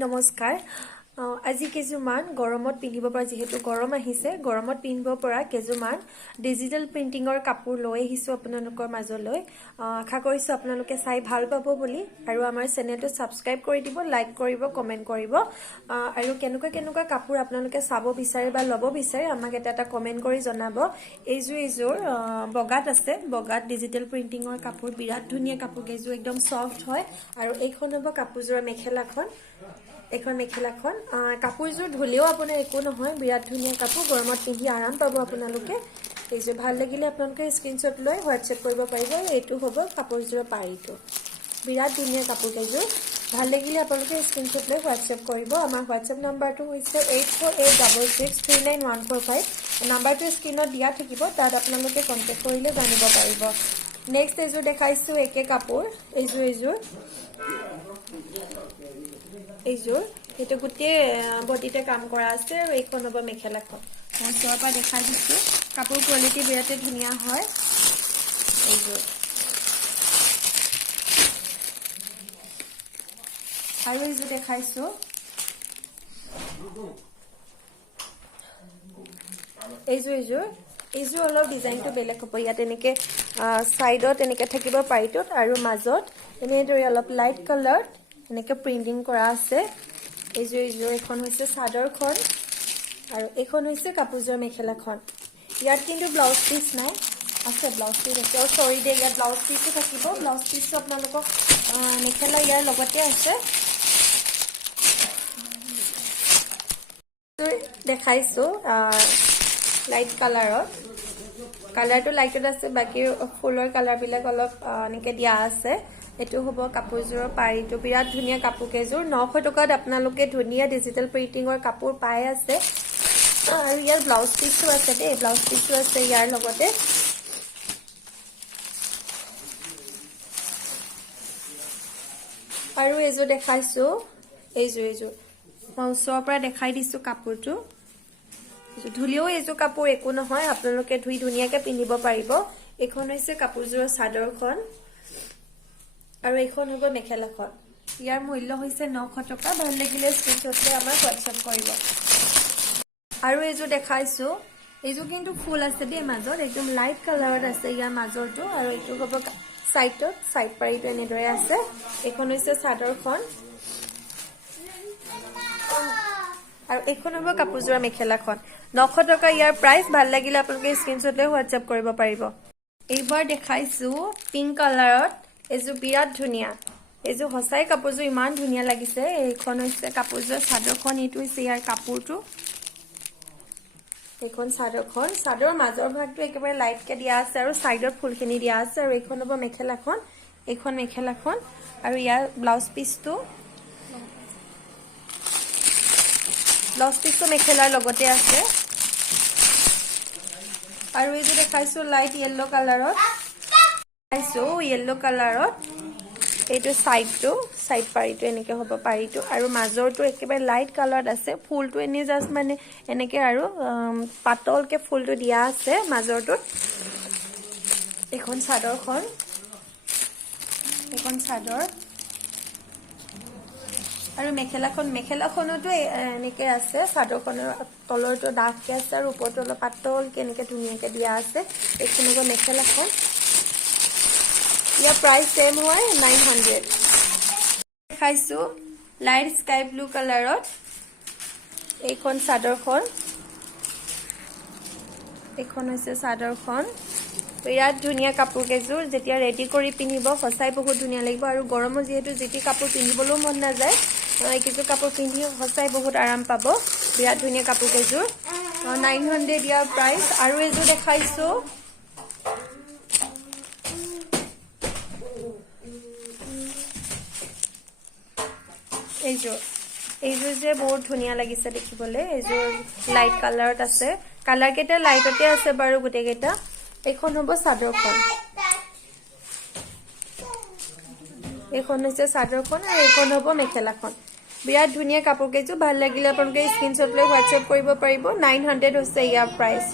নমস্কাৰ আজি কিছুমান গৰমত পিন্ধিব পৰা যেহেতু গৰম আহিছে গৰমত পিন্ধিব পৰা কিছুমান ডিজিটাল প্ৰিন্টিংৰ কাপোৰ লৈ আহিছো আপোনালোকৰ মাজলৈ আশা কৰিছো আপোনালোকে চাই ভাল পাব বুলি আৰু আমাৰ চেনেলটো সাবস্ক্ৰাইব কৰি দিব লাইক কৰিব কমেন্ট কৰিব আৰু কেনেকুৱা কাপোৰ আপোনালোকে চাব বিচাৰে বা লব বিচাৰে আমাক এটা কমেন্ট কৰি জনাব এইযোৰ বগাত আছে বগাত ডিজিটাল প্ৰিন্টিংৰ কাপোৰ বিৰাট ধুনীয়া কাপোৰ কেইযোৰ একদম সফট হয় আৰু এইখন হ'ব কাপোৰযোৰৰ মেখেলাখন এখন মেখেলাখন কাপোৰযোৰ ধুলেও আপোনাৰ একো নহয় বিৰাট ধুনীয়া কাপোৰ গৰমত পিন্ধি আৰাম পাব আপোনালোকে এইযোৰ ভাল লাগিলে আপোনালোকে স্ক্ৰিনশ্বট লৈ হোৱাটছএপ কৰিব পাৰিব এইটো হ'ব কাপোৰযোৰৰ পাৰিটো বিৰাট ধুনীয়া কাপোৰ কেইযোৰ ভাল লাগিলে আপোনালোকে স্ক্ৰিনশ্বট লৈ হোৱাটছএপ কৰিব আমাৰ হোৱাটছএপ নাম্বাৰটো হৈছে 8486639145 নাম্বাৰটো স্ক্ৰিনত দিয়া থাকিব তাত আপোনালোকে কন্টেক্ট কৰিলে জানিব পাৰিব নেক্সট এইযোৰ দেখাইছো একে কাপোৰ এইযোৰ এইটো গোটেই বডিতে কাম কৰা আছে আৰু এইখন হ'ব মেখেলাখন মই ওচৰৰ পৰা দেখাই দিছো কাপোৰ কোৱালিটি বিৰাটে ধুনীয়া হয় এইযোৰ আৰু এইযোৰ দেখাইছো এইযোৰ অলপ ডিজাইনটো বেলেগ হ'ব ইয়াত এনেকে সাইডত এনেকে থাকিব পাৰিটোত আৰু মাজত এনেদৰে অলপ লাইট কালাৰ এনেকে প্ৰিন্টিং কৰা আছে এইযোৰ এখন হৈছে চাদৰখন আৰু এখন হৈছে কাপোৰযোৰ মেখেলাখন ইয়াত কিন্তু ব্লাউজ পিস নাই আছে ব্লাউজ পিস আছে আৰু সৰি দে ইয়াত ব্লাউজ পিসও থাকিব ব্লাউজ পিসটো আপোনালোকক মেখেলা ইয়াৰ লগতে আছে দেখাইছো লাইট কালাৰটো লাইটত আছে বাকি ফুলৰ কালাৰ বিলাক অলপ এনেকে দিয়া আছে এটো হ'ব কাপোৰযোৰৰ পাৰিটো বিৰাট ধুনীয়া কাপোৰ কেইযোৰ 900 টকাত আপোনালোকে ধুনীয়া ডিজিটাল প্ৰিন্টিংৰ কাপোৰ পাই আছে আৰু ইয়াৰ ব্লাউজ পিসটো আছে দে ব্লাউজ পিসটো আছে ইয়াৰ লগতে আৰু এইযোৰ দেখাইছো এইযোৰ মই ওচৰৰ পৰা দেখাই দিছো কাপোৰটো ধুলিও এইযোৰ কাপোৰ একো নহয় আপোনালোকে ধুই ধুনীয়াকে পিন্ধিব পাৰিব এখন হৈছে কাপোৰযোৰৰ চাদৰখন আৰু এইখন হ'ব মেখেলাখন ইয়াৰ মূল্য হৈছে 900 টকা ভাল লাগিলে স্ক্ৰিনশ্বট লৈ আমাক হোৱাটছএপ কৰিব আৰু এইযোৰ দেখাইছো এইযোৰ কিন্তু ফুল আছে দে মাজত একদম লাইট কালাৰত আছে ইয়াৰ মাজৰটো আৰু এইটো হ'ব সাইড পাৰিটো এনেদৰে আছে এখন হৈছে চাদৰখন আৰু এখন হ'ব কাপোৰযোৰৰ মেখেলাখন 900 টকা ইয়াৰ প্ৰাইস ভাল লাগিলে আপোনালোকে স্ক্ৰিনশ্বট লৈ হোৱাটছএপ কৰিব পাৰিব এইবাৰ দেখাইছো পিংক কালাৰত এইযোৰ বিৰাট ধুনীয়া এইযোৰ হসাই কাপোৰযোৰ ইমান ধুনীয়া লাগিছে এইখন হৈছে কাপোৰযোৰ চাদৰখন এইটো হৈছে ইয়াৰ কাপোৰটো এইখন চাদৰৰ মাজৰ ভাগটো একেবাৰে লাইট কে দিয়া আছে আৰু সাইডত ফুলখিনি দিয়া আছে আৰু এইখন হ'ব মেখেলাখন এইখন মেখেলাখন আৰু ইয়াৰ ব্লাউজ পিসটো মেখেলাৰ লগতে আছে আৰু এইযোৰ দেখাইছো লাইট ইয়েলো কালাৰত এইটো সাইড পাৰিটো এনেকে হ'ব পাৰিটো আৰু মাজৰটো একেবাৰে লাইট কালাৰত আছে ফুলটো এনে জাস্ট মানে এনেকে আৰু পাতলকে ফুলটো দিয়া আছে মাজৰটোত এখন চাদৰ আৰু মেখেলাখনতো এনেকে আছে চাদৰখনৰ তলৰটো ডাঠকে আছে আৰু ওপৰটো অলপ পাতলকে এনেকে ধুনীয়াকে দিয়া আছে এইখন হ'ব মেখেলাখন ইয়াৰ প্ৰাইস সেম হয় 900 দেখাইছো লাইট স্কাই ব্লু কালাৰত এইখন এইখন হৈছে চাদৰখন বিৰাট ধুনীয়া কাপোৰ কেইযোৰ যেতিয়া ৰেডি কৰি পিন্ধিব সঁচাই বহুত ধুনীয়া লাগিব আৰু গৰমত যেহেতু যেটি কাপোৰ পিন্ধিবলৈও মন নাযায় এইকেইযোৰ কাপোৰ পিন্ধি সঁচাই বহুত আৰাম পাব বিৰাট ধুনীয়া কাপোৰ কেইযোৰ 900 ইয়াৰ প্ৰাইস আৰু এইযোৰ দেখাইছো এইযোৰ যে বহুত ধুনীয়া লাগিছে দেখিবলৈ এইযোৰ লাইট কালাৰত আছে কালাৰ কেইটা লাইটতে আছে বাৰু গুটে কেইটা এইখন হ'ব চাদৰখন এইখন হৈছে চাদৰখন আৰু এইখন হ'ব মেখেলাখন বিৰাট ধুনীয়া কাপোৰ কেইযোৰ ভাল লাগিলে আপোনালোকে স্ক্ৰিনশ্বট লৈ হোৱাটছএপ কৰিব পাৰিব 900 হৈছে ইয়াৰ প্ৰাইস